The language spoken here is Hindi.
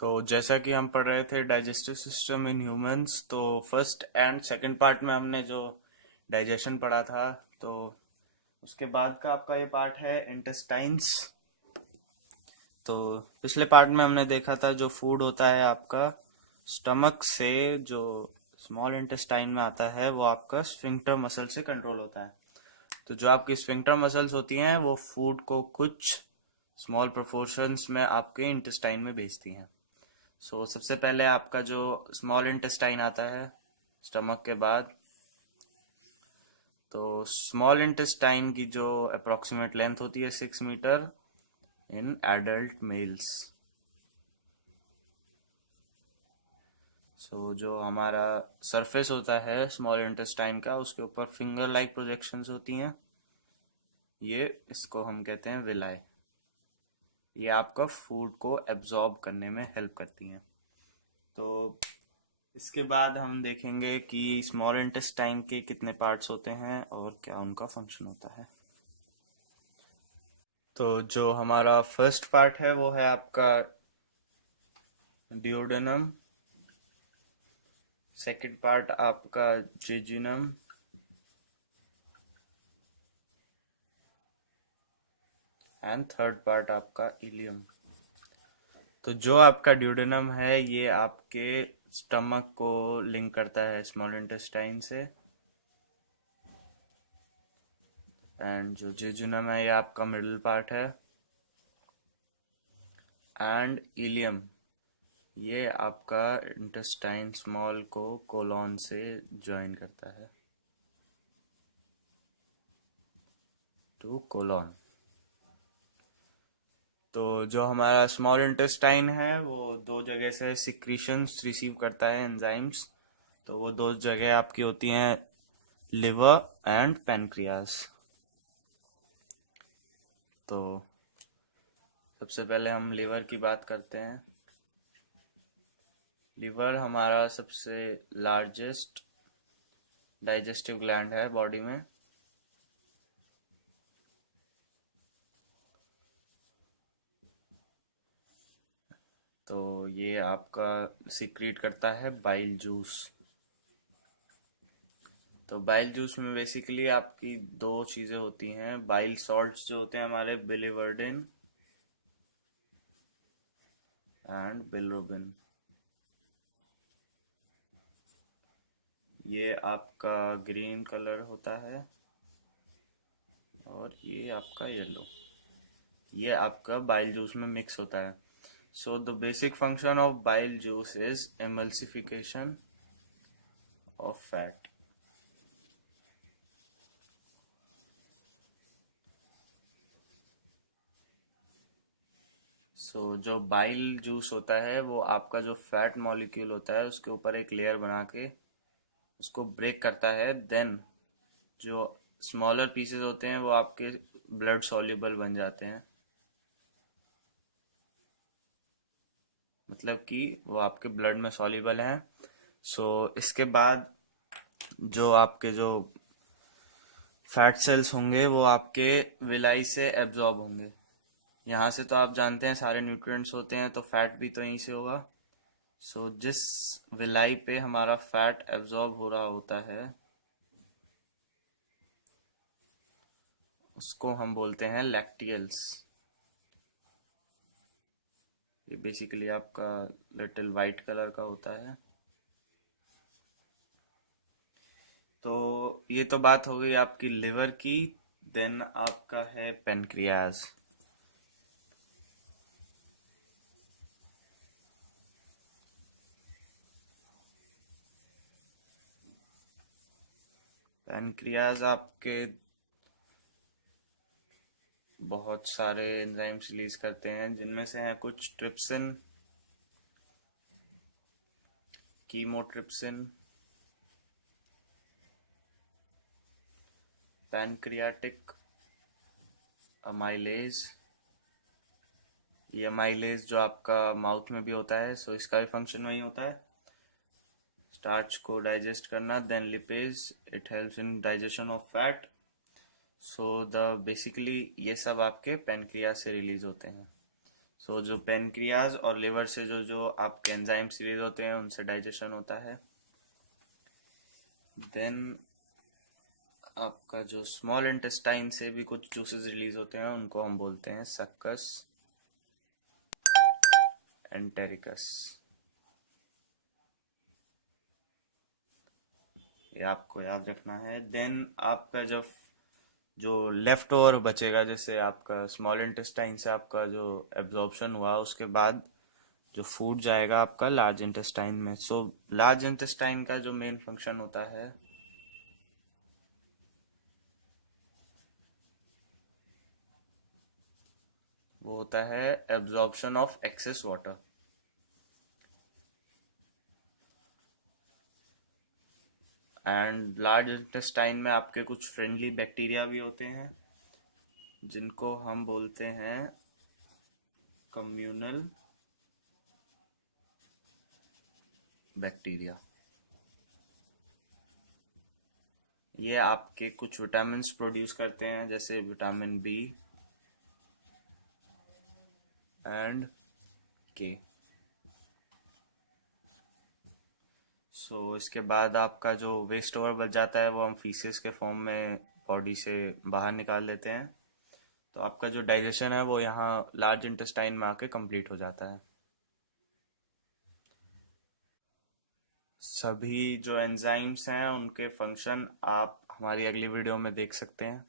तो जैसा कि हम पढ़ रहे थे डाइजेस्टिव सिस्टम इन ह्यूमंस, तो फर्स्ट एंड सेकंड पार्ट में हमने जो डाइजेशन पढ़ा था, तो उसके बाद का आपका ये पार्ट है इंटेस्टाइन्स। तो पिछले पार्ट में हमने देखा था जो फूड होता है आपका स्टमक से जो स्मॉल इंटेस्टाइन में आता है वो आपका स्फिंक्टर मसल से कंट्रोल होता है। तो जो आपकी स्फिंक्टर मसल्स होती हैं वो फूड को कुछ स्मॉल प्रोपोर्शंस में आपके इंटेस्टाइन में भेजती हैं। सबसे पहले आपका जो स्मॉल इंटेस्टाइन आता है स्टमक के बाद, तो स्मॉल इंटेस्टाइन की जो अप्रोक्सीमेट लेंथ होती है 6 मीटर इन एडल्ट मेल्स। जो हमारा सरफेस होता है स्मॉल इंटेस्टाइन का, उसके ऊपर फिंगर लाइक प्रोजेक्शंस होती हैं। ये इसको हम कहते हैं विलाई। ये आपका फूड को एब्जॉर्ब करने में हेल्प करती हैं। तो इसके बाद हम देखेंगे कि स्मॉल इंटेस्टाइन के कितने पार्ट्स होते हैं और क्या उनका फंक्शन होता है। तो जो हमारा फर्स्ट पार्ट है वो है आपका डिओडेनम। सेकंड पार्ट आपका जेजुनम। एंड थर्ड पार्ट आपका इलियम। तो जो आपका ड्यूडेनम है ये आपके स्टमक को लिंक करता है स्मॉल इंटेस्टाइन से। एंड जो जेजुनम है ये आपका मिडिल पार्ट है। एंड इलियम ये आपका इंटेस्टाइन स्मॉल को कोलॉन से ज्वाइन करता है टू कोलॉन। तो जो हमारा स्मॉल इंटेस्टाइन है वो दो जगह से सिक्रीशंस रिसीव करता है एंजाइम्स। तो वो दो जगह आपकी होती हैं लिवर एंड पैनक्रियास। तो सबसे पहले हम लिवर की बात करते हैं। लिवर हमारा सबसे लार्जेस्ट डाइजेस्टिव ग्लैंड है बॉडी में। तो ये आपका सिक्रीट करता है बाइल जूस। तो बाइल जूस में बेसिकली आपकी दो चीजें होती हैं। बाइल सॉल्ट्स जो होते हैं हमारे बिलीवर्डिन एंड बिलरुबिन। ये आपका ग्रीन कलर होता है और ये आपका येलो। ये आपका बाइल जूस में मिक्स होता है। The basic function of bile juice is emulsification of fat. जो बाइल जूस होता है वो आपका जो फैट मॉलिक्यूल होता है उसके ऊपर एक लेयर बना के उसको ब्रेक करता है। देन जो स्मॉलर पीसेस होते हैं वो आपके ब्लड सॉल्युबल बन जाते हैं। मतलब कि वो आपके ब्लड में सॉल्युबल हैं। इसके बाद जो आपके जो फैट सेल्स होंगे वो आपके विलाई से एब्जॉर्ब होंगे। यहाँ से तो आप जानते हैं सारे न्यूट्रिएंट्स होते हैं, तो फैट भी तो यहीं से होगा। जिस विलाई पे हमारा फैट एब्जॉर्ब हो रहा होता है उसको हम बोलते हैं लैक्टियल्स। ये बेसिकली आपका लिटिल वाइट कलर का होता है। तो ये तो बात हो गई आपकी लिवर की। देन आपका है पेनक्रियाज। पेनक्रियाज आपके बहुत सारे एंजाइम्स रिलीज करते हैं, जिनमें से हैं कुछ ट्रिप्सिन, कीमोट्रिप्सिन, पैनक्रियाटिक अमाइलेज। ये अमाइलेज जो आपका माउथ में भी होता है, इसका भी फंक्शन वही होता है, स्टार्च को डाइजेस्ट करना। Then lipase, it helps in digestion of fat. The basically ये सब आपके पेनक्रियाज से रिलीज होते हैं। सो जो पेनक्रियाज और लिवर से जो जो आपके एंजाइम सीरीज होते हैं उनसे डाइजेशन होता है। देन आपका जो स्मॉल इंटेस्टाइन से भी कुछ जूसेस रिलीज होते हैं उनको हम बोलते हैं सक्कस, एंटेरिकस। ये आपको याद रखना है। देन आपका जब जो लेफ्ट ओवर बचेगा, जैसे आपका स्मॉल इंटेस्टाइन से आपका जो एब्जॉर्प्शन हुआ उसके बाद जो फूड जाएगा आपका लार्ज इंटेस्टाइन में। सो लार्ज इंटेस्टाइन का जो मेन फंक्शन होता है वो होता है absorption of excess water. And large intestine में आपके कुछ फ्रेंडली बैक्टीरिया भी होते हैं जिनको हम बोलते हैं कम्युनल बैक्टीरिया। ये आपके कुछ विटामिन प्रोड्यूस करते हैं जैसे विटामिन बी एंड के। सो इसके बाद आपका जो वेस्ट ओवर बच जाता है वो हम फीसेस के फॉर्म में बॉडी से बाहर निकाल लेते हैं। तो आपका जो डाइजेशन है वो यहाँ लार्ज इंटेस्टाइन में आके कंप्लीट हो जाता है। सभी जो एंजाइम्स हैं उनके फंक्शन आप हमारी अगली वीडियो में देख सकते हैं।